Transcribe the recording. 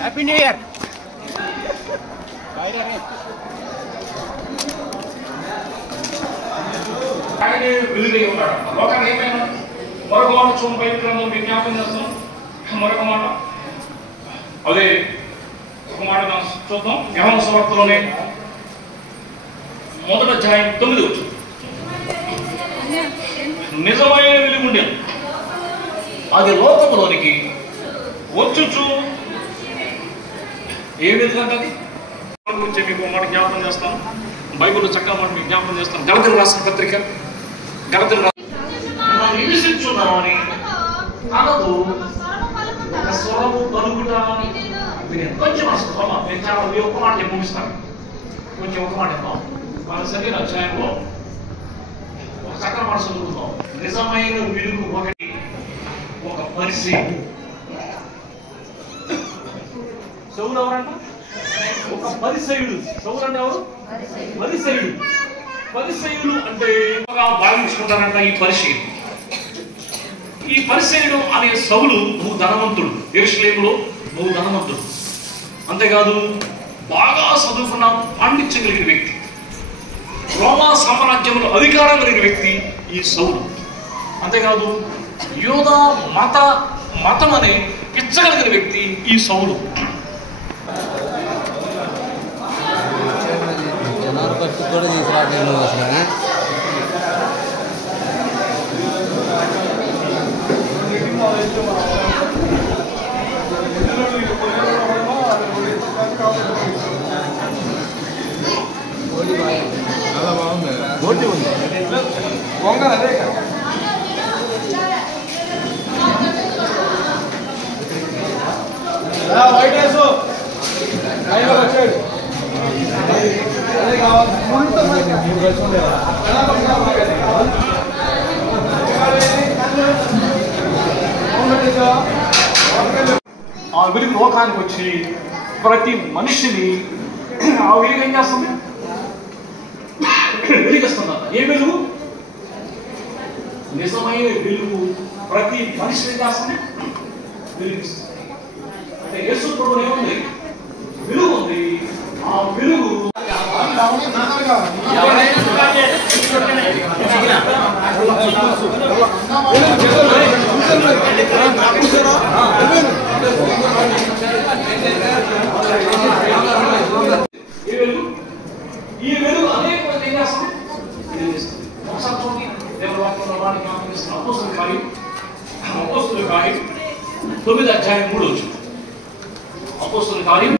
Happy new year. ఆయనే వెలుగై ఉన్నాడు. లోకాన్ని ఏమైనా మరొక మాట చూడండి, బైబిల్ గ్రంథం జ్ఞాపకం చేస్తాం. మరొక మాట అదే ఒక మాట చూద్దాం. యోహాను సువార్తలోనే 1వ అధ్యాయం 9వ వచనం. నిజమైన వెలుగు ఉండేది, అది లోకములోనికి వచ్చుచు. ఏ వెలుగు అంటే గురించి మీకు మాట జ్ఞాపకం చేస్తాను. బైబిల్లో చక్కగా మాట మీకు జ్ఞాపకం చేస్తాను. గలతీయులకు రాసిన పత్రిక, గలతీయులకు నివసించున్నామని తనతో ఒక స్వరము పలుకుట వినేది. కొంచెం అమ్మా నేను చాలా ఒక్క మాట చెప్పి ముగిస్తాను. కొంచెం ఒక మాట చెప్తాం. మన శరీర అధ్యాయంలో ఒక చక్కగా మాట చదువుకుందాం. నిజమైన వెలుగు ఒకటి, ఒక పరిశీలి. సౌలు ఎవరంట? ఒక పరిసయుడు. సౌలు అంటే ఎవరు? పరిసయుడు. పరిసయుడు అంటే భావించుకుంటారంట ఈ పరిశీలి. ఈ పరిసయుడు అనే సౌలు నువ్వు ధనవంతుడు, యెరూషలేములో నువ్వు ధనవంతుడు. అంతేకాదు బాగా చదువుకున్న పాండిత్యం కలిగిన వ్యక్తి, రోమా సామ్రాజ్యంలో అధికారం కలిగిన వ్యక్తి ఈ సౌలు. అంతేకాదు యూదా మతం అనే పిచ్చగలిగిన వ్యక్తి ఈ సౌలు. కూడా తీసుకురావట్లేదు అసలు. చాలా బాగుంది. ఓటి ఉంది పొంగల్ అదే కదా. వైట్ రైస్ వచ్చాడు. ఆ వెలుగు లోకానికి వచ్చి ప్రతి మనిషిని ఆ వెలుగు ఏం చేస్తుంది? వెలిగిస్తున్నారు. ఏ వెలుగు? నిజమైన వెలుగు ప్రతి మనిషిని ఏం చేస్తుంది? వెలిగిస్తుంది. అంటే యేసు ప్రభువులో ఏముంది? వెలుగు ఉంది. ఆ వెలుగు ఈ వెలుగు అనేక మంది ఏం చేస్తుంది? ఒకసారి చూడండి, దేవుని వాక్యంలో వాడిని జ్ఞాపకం అపోస్తుల కార్యం 9వ అధ్యాయం 3వ వచనం. అపోస్తుల కార్యం